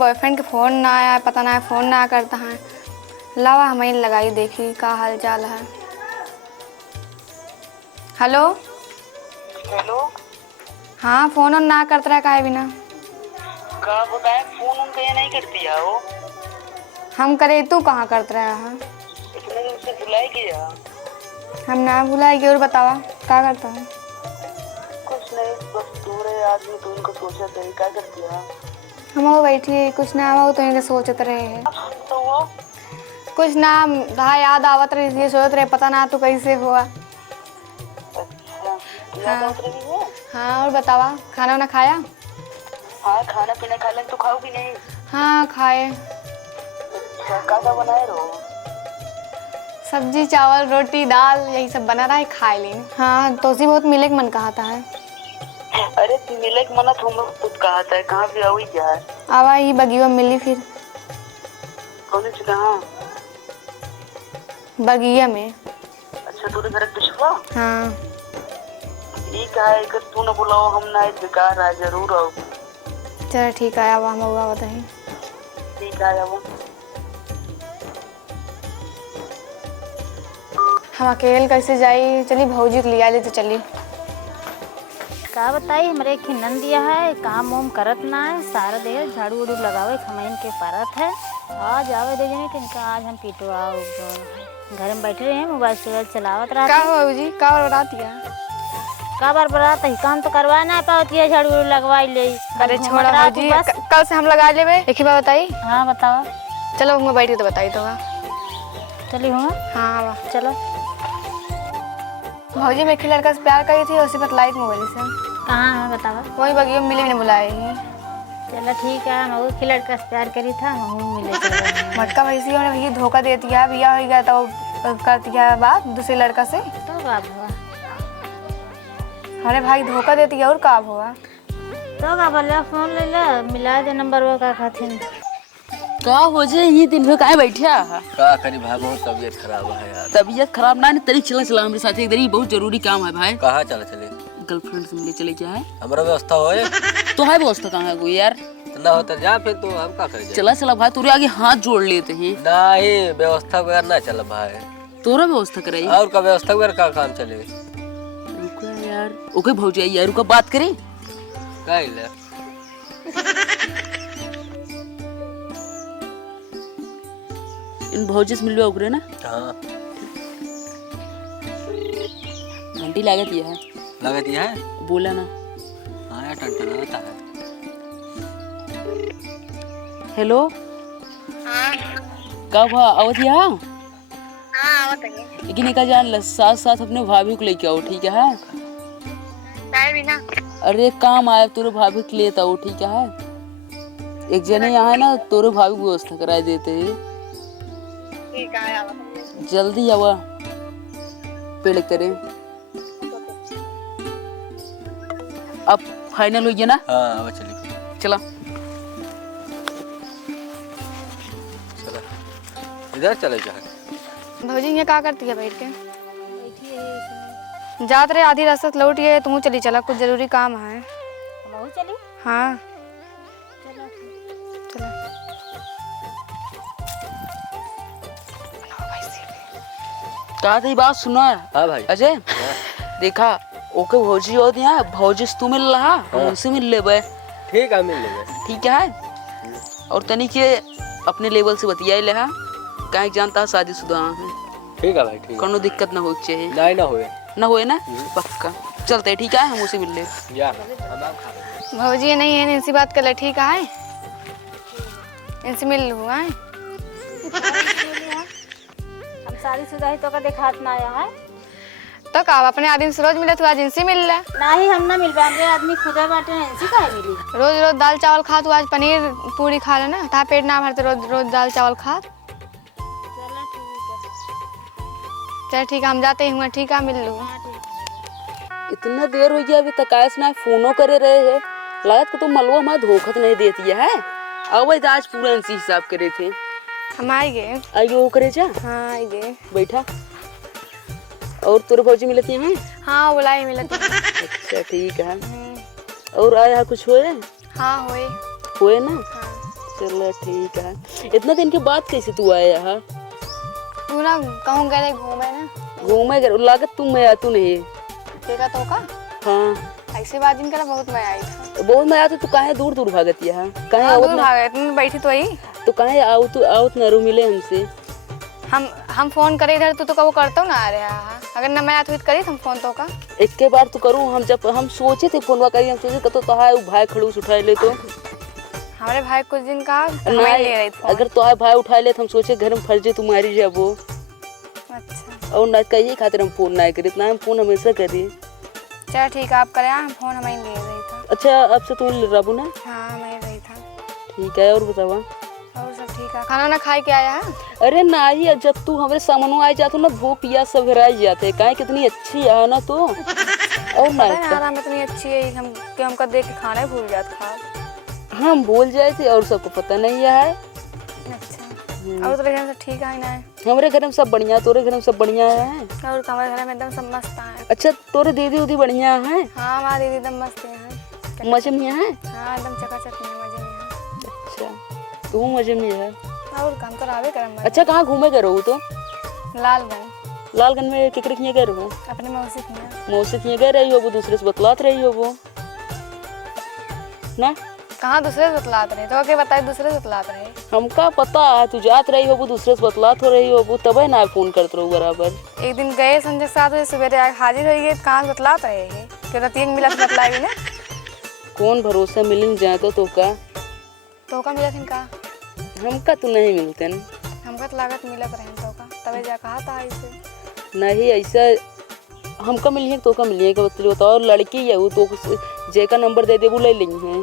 Boyfriend के phone ना आया, पता ना फ़ोन ना करता है। लावा हम ही लगाई देखी का हाल चाल है। Hello hello. हाँ, फ़ोन ऑन ना करता रहा काहे बिना। का बताए फोन उन कहीं नहीं करती है वो। हम करे तू कहाँ करता रहा है। इतने दिन से बुलाई किया। हम ना भुलाएगी। और बतावा क्या करता है। कुछ नहीं, बस दूर है आदमी तो उनको सोचा था क्या करती है। हम वो बैठी कुछ ना वो तो इनके सोचते रहे हैं। तो वो कुछ ना था याद आवत रही इसलिए सोचते रहे, पता ना तू कैसे हुआ। अच्छा याद हाँ आत रही है। हाँ, और बतावा खाना वाना खाया। हाँ खाना पीना खा लें तो खाओगी नहीं। हाँ खाए। अच्छा क्या बनाए रहो। सब्जी चावल रोटी दाल यही सब बना रहा है, खाए लें। हाँ तो उसी बहुत मिले के मन कहता है। अरे मिले के मना तुम खुद कहा था कहाँ भी आओ यार। आवा ही बगिया मिली फिर। कौन सी कहाँ। बगिया में। अच्छा तूने घर पिछवा। हाँ ये क्या है कि तू न बुलाओ हम ना बेकार है जरूर आओ। चलो ठीक है, आवा हम होगा बताइए। ठीक है वो। हम अकेले कैसे जाई। चली भौजी को लिया ले तो चली। का बताई हमरे खिन्नन दिया है, काम वाम करत ना है, सारा देर झाड़ू उड़ू लगावे खमैन के पारत है। आज आवे दे जने किनका आज हम पिटवाओ घर में बैठे रहे हैं, मोबाइल से चलावत रहा। का हो भौजी का बरात है। का बार बरात है, काम तो करवा ना पाती है, झाड़ू उड़ू लगवाई ले। अरे छोड़ा भौजी, कल से हम लगा लेवे। एक ही बात बताई। हाँ बताओ। चलो मैं बैठी तो बताई तो। चली हूँ। हाँ वाह चलो। भौजी मैं एक लड़का से प्यार करी थी, उसी पर लाइट मोबाइल से। कहाँ है बताओ। वही बगिया मिली ने बुलाए ही। चलो ठीक है, मैं वो लड़का से प्यार करी था, मैं मिले चले। मटका वैसी उन्हें भैया धोखा देती है, बिया हो गया तो करती है बात दूसरे लड़का से। तो बाप हुआ अरे भाई धोखा देती है और का हुआ। तो का बोले फोन ले ले मिला दे नंबर वो का खाथिन। का हो जे ये दिन में काहे बैठिया का करी भाई बहुत तबीयत खराब है यार। तबीयत खराब ना नहीं तेरी चला हमारे साथ एक बहुत जरूरी काम है भाई। कहाँ चले गर्लफ्रेंड से मिले चले क्या है। हमारा व्यवस्था होए तो है व्यवस्था कहाँ है कोई यार। ना होता जा फिर तो हम का करें। चला भाई तोरे आगे हाथ जोड़ लेते हैं। नहीं व्यवस्था वगैरह ना चला भाई। तोरा व्यवस्था कराई और का व्यवस्था वगैरह का काम चले। रुका यार ओके भौजी यार रुका बात करें का इन भौजी से मिलवा उकरे ना। हाँ घंटी लागत ये है लगती है बोला ना। हाँ यार टंटन होता है। हेलो का भा आवत या। हाँ आवत है। लेकिन एक जान साथ साथ अपने भाभी को लेके आओ ठीक है। चाय भी ना। अरे काम आया तोरे भाभी को लेता आओ ठीक है। एक जने यहाँ ना तोरे भाभी को व्यवस्था करा देते हैं। ठीक है आवत। जल्दी आवा पेड़ तेरे अब फाइनल हो गया ना। हाँ अब चलिए चला इधर चले जा। भौजी ये क्या करती है बैठ के। जात रहे आधी रास्ते लौट गए, तू चली चला कुछ जरूरी काम है। बहु चली। हाँ चलो चला। कहा थी बात सुना हाँ भाई अजय देखा ओके भौजी और यहाँ भौजी से तू मिल रहा उनसे मिल ले बे। ठीक है मिल लेंगे। ठीक है और तनी के अपने लेवल से बतिया ले कहीं जानता शादीशुदा है। ठीक है भाई ठीक है। कोनो दिक्कत ना हो चाहिए। नहीं ना हुए ना होए ना पक्का चलते ठीक है हम उसे मिल ले। या भौजी नहीं है इनसे बात कर ले ठीक है। इनसे मिल लूँ है। हम शादीशुदा ही तो का देखात ना आया है। तो का अपने आदमी से रोज मिले तो आज इनसे मिल ले। नहीं हम ना मिल पाएंगे, आदमी खुदा बाटे नहीं इसी का मिली। रोज रोज दाल चावल खा तू आज पनीर पूरी खा लेना ता पेट ना भरते रोज रोज दाल चावल खा। चलो ठीक है। चल ठीक है हम जाते ही हुए ठीक है मिल लूँ। इतना देर हो गया अभी तक आयस ना फोनो करे रहे है। लागत को तुम मलवा हमारा धोखा तो नहीं देती है। अब आज पूरा इसी हिसाब करे थे। हम आए गए। आइयो करे जा। हाँ आए गए। बैठा और तोरे भौजी मिलती हैं। हाँ बुलाई मिला। अच्छा ठीक है और आया कुछ हुए। हाँ होए। हुए ना हाँ। चलो ठीक है। इतना दिन के बाद कैसे तू आया यहाँ? तू ना कहूँ गए घूमे ना, घूमे गए लागत तुम मैं तू नहीं। देखा तो का हाँ ऐसे बात दिन करा बहुत मैं आई था। बहुत मैं आता, तू काहे दूर दूर भागती है? काहे हाँ, आवत दूर ना? भाग गए तुम बैठी तो आई। तो काहे आवत ना रू मिले हमसे? हम फोन करे इधर तू तो कबो करतो ना आ रहा। अगर न मैं आती करी हम फोन तो का एक के बार तो करूँ। हम जब हम सोचे थे फोनवा करी, हम सोचे तो है भाई खड़ूस उठाए ले तो हमारे भाई कुछ दिन का नहीं, ले रही थी। अगर तो भाई उठाए ले तो हम सोचे घर में फर्जे तुम्हारी जब वो। अच्छा और ना कहिए खातिर हम फोन ना करी, इतना हम फोन हमेशा करी। चलो ठीक है आप करे, हम फोन हमें ले रही था। अच्छा अब से तुम रबू ना? हाँ मैं रही था। ठीक है और बतावा? और सब ठीक है। खाना ना खाए के आया है? अरे ना ही, जब तू हमारे सामने आ जाते ना धो पिया सब घर आ जाते। काहे कितनी अच्छी है ना तो। और ना आराम इतनी अच्छी है हमको देख के खाना ही भूल जाते खा। हम भूल जाए थे और सबको पता नहीं है। अच्छा और तेरे घर में सब ठीक है ना? हमारे घर में सब बढ़िया, तोरे घर में सब बढ़िया है? और हमारे घर में एकदम सब मस्त है। अच्छा तोरे दीदी उदी बढ़िया है? हाँ हमारी दीदी एकदम मस्त है। मजे में है? हाँ एकदम चकाचक में मजे में है। अच्छा तू मजे में है? और काम तो रावे करम। अच्छा कहाँ घूमे गए रहो तो? लालगंज। लालगंज में केकरे किए गए रहो? अपने मौसी की। मौसी किए गए रही हो वो, दूसरे से बतलात रही हो वो ना? कहाँ दूसरे से बतलात रहे? तो आके बताए दूसरे से बतलात रहे। हमका पता है तू जात रही हो वो, दूसरे से बतलात हो रही हो वो, तब ना फोन करते रहो बराबर। एक दिन गए संजय 7 बजे सवेरे हाजिर हो गए। कहाँ से बतलात रहे है क्यों? रतिया मिला बतलाएगी ना। कौन भरोसा मिल जाए तो का मिला थिन का हमका तो नहीं मिलते न। हमका तो लागत मिलत रहे तो का तबे जा कहा था ऐसे नहीं ऐसा हमका मिली है तो का मिली है का बताओ। लड़की है वो तो जे का नंबर दे दे वो ले ली है।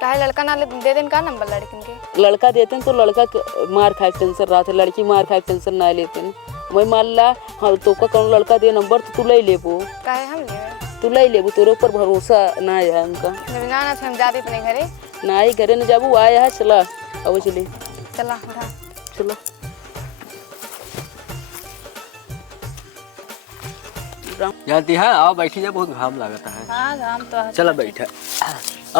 काहे लड़का ना दे देन का नंबर लड़किन के? लड़का देते तो लड़का मार खाए टेंशन रहा था, लड़की मार खाए टेंशन ना लेते न। वही मान ला हाँ तो का कौन लड़का दे नंबर तो तू ले लेबो। काहे हम ले तू ले लेबो, तोरे ऊपर भरोसा ना है हमका। ना हम जाते अपने घरे ना ही घरे न जाबू आया है। चला अब चले चला उठा चला। जानती है आओ बैठी जा, बहुत घाम लगता है। हाँ घाम तो है। चलो बैठा।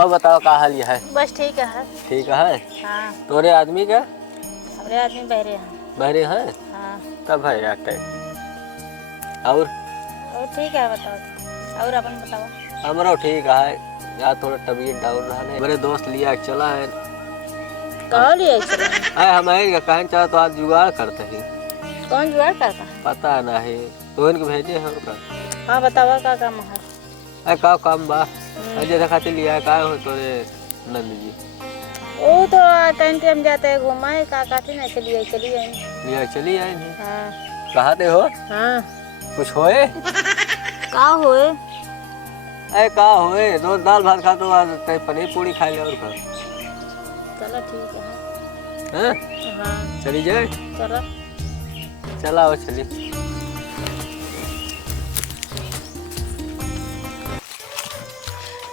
अब बताओ का हाल है? बस ठीक है। ठीक है। हाँ तोरे आदमी का? हमारे आदमी बहरे हैं। बहरे हैं? हाँ तब है यार और ठीक है बताओ। और अपन बताओ। हमारा ठीक है यार, थोड़ा तबीयत डाउन रहा है। मेरे दोस्त लिया चला है। कहाँ लिया चलो? हमारे कहीं चला तो आज जुगाड़ करते ही। कौन जुगाड़ करता है? पता नहीं तो इनको भेजे है और का। हाँ बतावा का काम है? अरे का काम बा जैसा खातिर लिया का हो तोरे नंद जी? वो तो टाइम टाइम जाते हैं घुमाए का कहते ना चलिए चलिए। लिया चली आई नहीं। हाँ कहाँ ते हो? हाँ कुछ होए? का होए? अरे का होए रोज दाल भात खा तो आज पनीर पूरी खा ले और का। चलो ठीक है। हैं? हाँ चली जाए? चलो चला वो चली।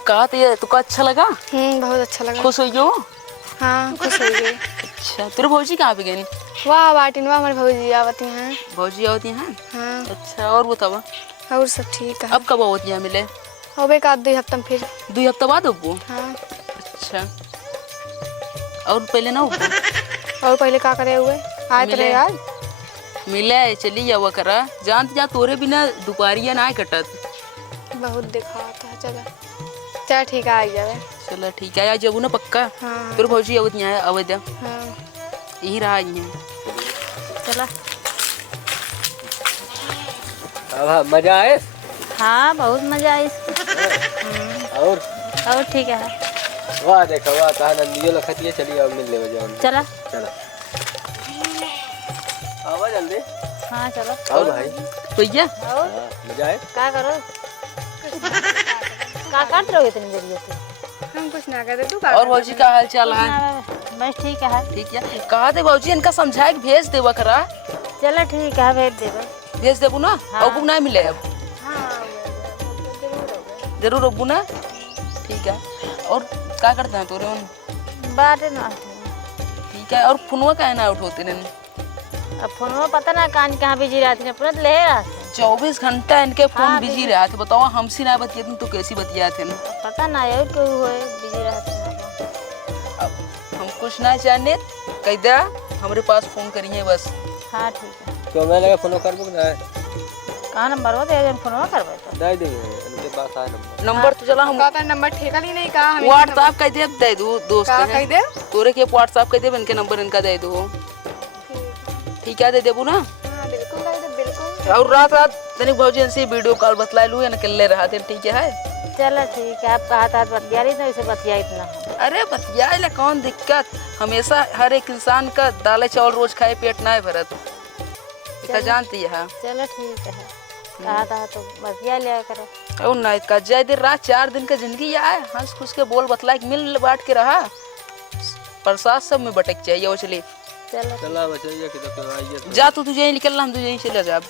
कहा तो ये तुका अच्छा लगा? बहुत अच्छा लगा। खुश हुई हो? हाँ खुश हो गई। अच्छा तेरे भौजी कहाँ पे गई? वाह बाटिन वाह हमारी भौजी आवती हैं। भौजी होती हैं? हाँ अच्छा और बतावा और सब ठीक है। अब कब होती है मिले? होबे का 2 हफ्ता में फिर। 2 हफ्ता बाद होबो? हाँ अच्छा और पहले ना होबो? और पहले का करे हुए आए तेरे यार मिले चली जावा करा। जानती जा तोरे बिना दोपहरिया ना कटत। बहुत देखा था। चला चल ठीक है आ जावे। चलो ठीक है आ जाबू ना पक्का। हाँ तोर भौजी आवत नहीं है अवध हाँ यही रहा है। चला। अब मजा आए? हाँ बहुत मजा आई। और ठीक है। वाह देखो वाह कहा नंदियों लखती है। चलिए अब मिल ले जाओ। चला चलो आवा जल्दी। हाँ चलो। और भाई भैया और मजा आए? क्या करो? क्या काट रहे हो इतनी देर से? हम कुछ ना कहते तू और भौजी का हाल चाल है? बस ठीक है। ठीक है कहा थे भौजी इनका समझाए भेज देवा करा। चलो ठीक है भेज देगा। भेज देबू ना? हाँ। अब ना मिले अब जरूर अबू ना। ठीक है और क्या करते हैं तोरे उन? बात ना ठीक है और फोनवा का ना उठोते नहीं? अब फोन पता ना कान कहाँ बिजी रहती है। पूरा ले रहा 24 घंटा इनके फोन हाँ, बिजी रहा थे। बताओ हमसे ना बतिया तो कैसी बतिया थे ना? पता ना यार क्यों हुए बिजी रहते हैं। अब हम कुछ ना जाने कह दे हमारे पास फोन करिए बस। हाँ ठीक है। क्यों मैं लगा फोन कर बुक ना कहाँ नंबर हो दे फोन करबे तो दे देंगे इनके पास है नंबर। नंबर तो चला हम का तो नंबर ठेका ही नहीं का हमें व्हाट्सएप कह दे दे दो दोस्त का हैं। कह दे तोरे के व्हाट्सएप कह दे इनके नंबर इनका दे दो। ठीक है दे देबू ना। हाँ बिल्कुल कह दे बिल्कुल। और रात रात तनिक भौजी इनसे वीडियो कॉल बतला लू या निकलने रहा थे ठीक है। चलो ठीक है। आप हाथ हाथ बतिया रही तो इसे बतिया इतना। अरे बतिया ले कौन दिक्कत, हमेशा हर एक इंसान का दाल चावल रोज खाए पेट ना है भरत का जानती है। चलो ठीक है। कहा था तो बतिया लिया करो। और ना का जाए दिन रात 4 दिन का जिंदगी आए हंस खुश के बोल बतला के मिल बांट के रहा प्रसाद सब में बटक चाहिए वो चले। चलो चला बचाइए कि तो आइए जा तू तुझे ही निकलना हम तुझे ही चले जा।